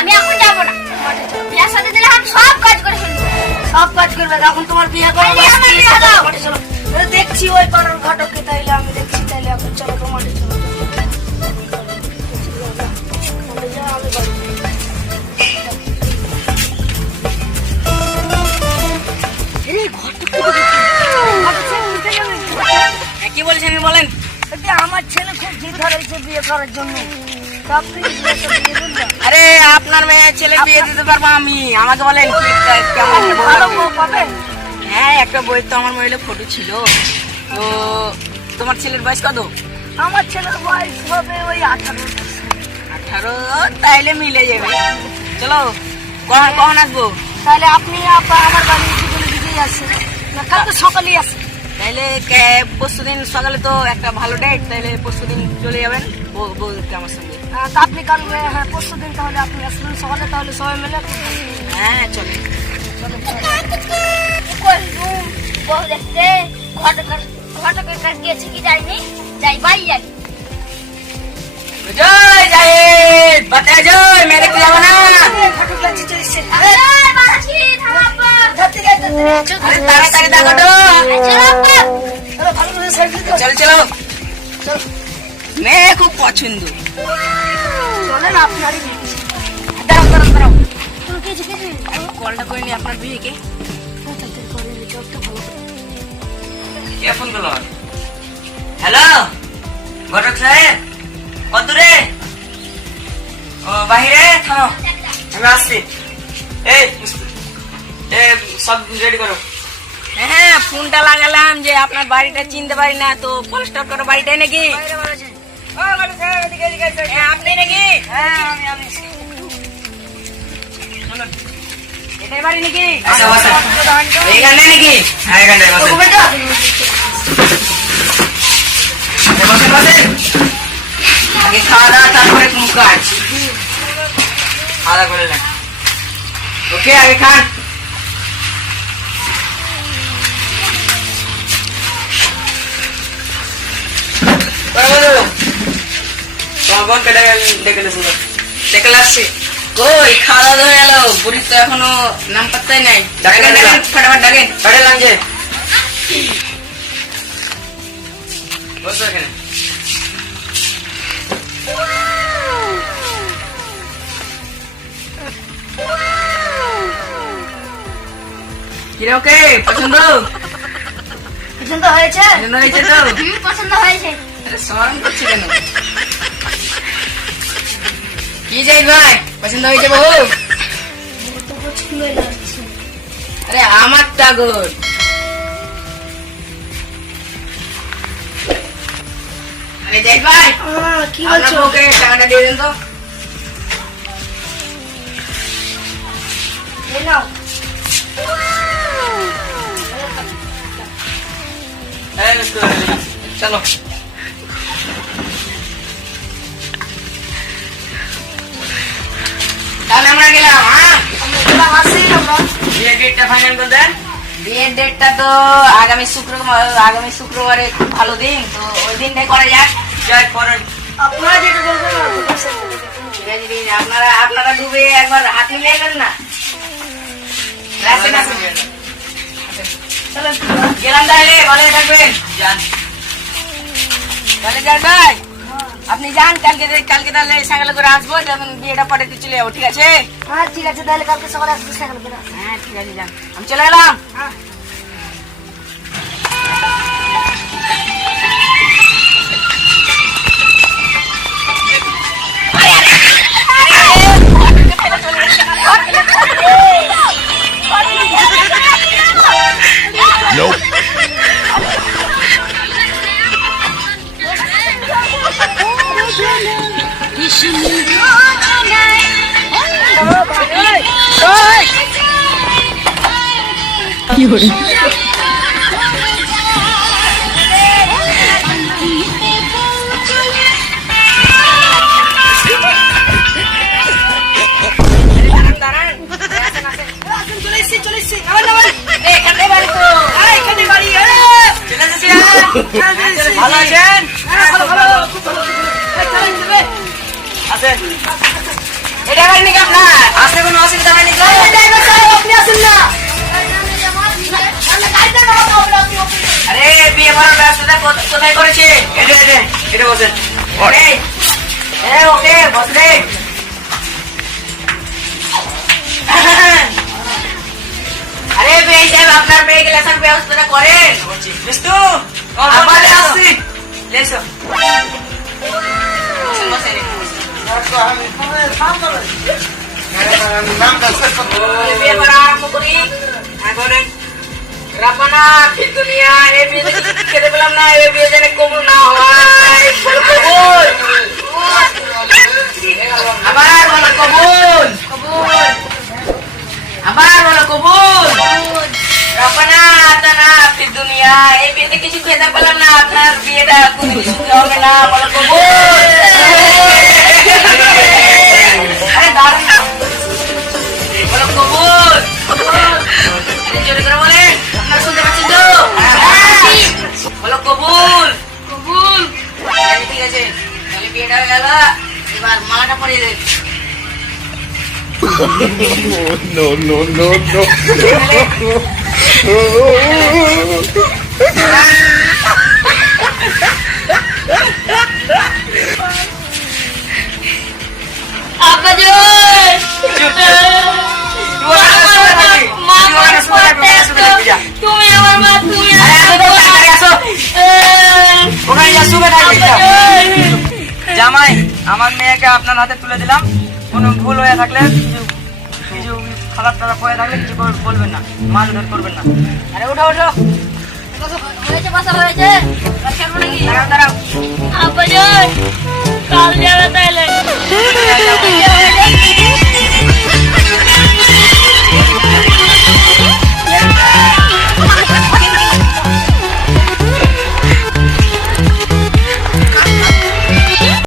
আমি এখন যাবো না, বিয়ের সাথে দিলে আমি সব কাজ করে ফেলবো। সব কাজ করবে, এখন তোমার বিয়ে করো। তাইলে আমার বিয়ে দাও। মাঠে চলো, দেখছি ওই পাড়ার ঘটককে, তাইলে আমি দেখছি, তাইলে এখন চলো তো মাঠে চলো। কি বলছেন বলেন? আমার ছেলে খুব জিদ ধরেছে বিয়ে করার জন্য, সব কিছু বিয়ে করবে। আরে আপনার মেয়ে ছেলে বিয়ে দিতে পারবো আমি, আমাকে বলেন কি কেমন বউ ভালো লাগবে? বউ পাবেন? হ্যাঁ, একটা বই তো আমার মোবাইলে ফটো ছিল। তো তোমার ছেলের বয়স কত? আমার ছেলের বয়স হবে ওই 18। 18, তাইলে মিলে যাবে। চলো, কখন কখন আসবো? তাহলে আপনি আমার বাড়ি দুজনে দিকেই আসেন, না কালকে সকালেই আসেন। তাইলে পরশুদিন সকালে তো একটা ভালো ডেট, তাইলে পরশুদিন চলে যাবেন বউকে আমার সঙ্গে। তা আপনি কাল, হ্যাঁ পরশু দিন তাহলে আপনি আসবেন সকালে, তাহলে সবাই মিলে হ্যাঁ চলে। বউ দেখতে ঘটকের কাছে গিয়েছে কি যায়নি, যাই বাড়ি যাই। জয় জাহিদ, বাতা জয়, মেরে কি যাবো না? ঘটক লাগছে চলে এসছে। আরে বাড়াচ্ছি, থামো আব্বা। ধরতে গেছে, আরে তাড়াতাড়ি দেখো তো। চলো আব্বা। চলো ভালো করে সাইড দিতে চল চলো, মেয়ে খুব পছন্দ। চলেন আপনারই দেখছি। দাঁড়াও দাঁড়াও দাঁড়াও, তুমি কিছু কিছু কলটা করে নি আপনার বিয়েকে। করে নিতে একটু ভালো করে। কে ফোন করলো? হ্যালো, ঘটক সাহেব, কত দূরে? ও বাহিরে, থামো, আমি আসছি। এই সব রেডি করো। হ্যাঁ, ফোনটা লাগালাম যে আপনার বাড়িটা চিনতে পারি না, তো পোস্টার করো বাড়িটাই নাকি? হ্যাঁ, আপনি নাকি? হ্যাঁ আমি এটাই বাড়ি নাকি? এইখানে নাকি? হ্যাঁ, এখানটায় বসেন। বসেন বসেন, আগে খাওয়া দাওয়া, তারপরে মুখ কাজ। খাওয়া দাওয়া করে নেন। ওকে, আগে খান। দেখে লাগছে। কই খাওয়া দাওয়া হয়ে গেল, বুড়ির তো এখনো নাম পাত্তাই নাই। ডাকেন ডাকেন, ফটাফট ডাকেন। ডাকেন লাগছে। বসো এখানে। কিরে, ওকে পছন্দ? পছন্দ হয়েছে? পছন্দ হয়েছে তো? পছন্দ হয়েছে। আরে শরম করছি কেন? কি যাই ভাই, পছন্দ হয়েছে বহু? তো পছন্দ লাগছে। আরে আমার টাগর। আরে যাই ভাই, কি আপনার বলছো? বউকে টাকাটা দিয়ে দেন তো। এই নাও। চলো, তাহলে আমরা গেলাম। হ্যাঁ, বিয়ের ডেটটা ফাইনাল করে দেন। বিয়ের ডেটটা তো আগামী শুক্রবারে খুব ভালো দিন, তো ওই দিনটাই করা যাক। জয় করেন। আপনারা যেটা বলবেন ঠিক আছে ঠিক আছে, আপনারা ডুবে একবার হাত মিলিয়ে নেন না। আসেন, আসেন। চলেন। গেলাম তাহলে, ভালো থাকবেন। যান তাহলে, যান ভাই, আপনি যান। কালকে তাহলে সকালে করে আসবো, যখন বিয়েটা পড়াতে চলে যাবো, ঠিক আছে? হ্যাঁ ঠিক আছে, তাহলে কালকে সকালে আসতে সাইকেল করে। হ্যাঁ ঠিক আছে, যান, আমি চলে গেলাম। হ্যাঁ। Nope. কি হলো? চলে এসছি। এখানে বাড়ি তো। এখানে বাড়ি। ভালো আছেন? ভালো ভালো, খুব ভালো। চলেন, আছেন? এটা বাড়ি নাকি আপনার? কোথায় করেছে? এটা বসেন। ওকে বস রে। আরে ভাই সাহেব, আপনার মেয়েকে লেখার ব্যবস্থাটা করেন। বিষ্টু, আমার আসছি। লেসো। বিয়ে করা আরম্ভ করি। বলেন রাপানা কি দুনিয়া, এ বিয়ে খেতে পেলাম না, এ বিয়ে যেন কবুল না হয়। কবুল, আবার বলো কবুল, আবার বলো কবুল। রাপানা তানা কি দুনিয়া, এই বিয়েতে কিছু খেতে পেলাম না, আপনার বিয়েটা কোনো কিছু হবে না, বলো কবুল। আরে দাঁড়ান, বলো কবুল। জোরে করে বলেন, আপনারা শুনতে পাচ্ছেন তো? বলো কবুল, কবুল। ঠিক আছে, তাহলে বিয়েটা হয়ে গেল, এবার মালাটা পরিয়ে দেন। No, no, no, no. তুমি আমার মা, তুমি জামাই, আমার মেয়েকে আপনার হাতে তুলে দিলাম। কোনো ভুল হয়ে থাকলে, কিছু খারাপ টারাপ হয়ে থাকলে কিছু বলবেন না, মারধর করবেন না। আরে ওঠো ওঠো, হয়েছে বাসা হয়েছে, খেলবো নাকি? দাঁড়াও দাঁড়াও। আব্বা কাল যাবে তাইলে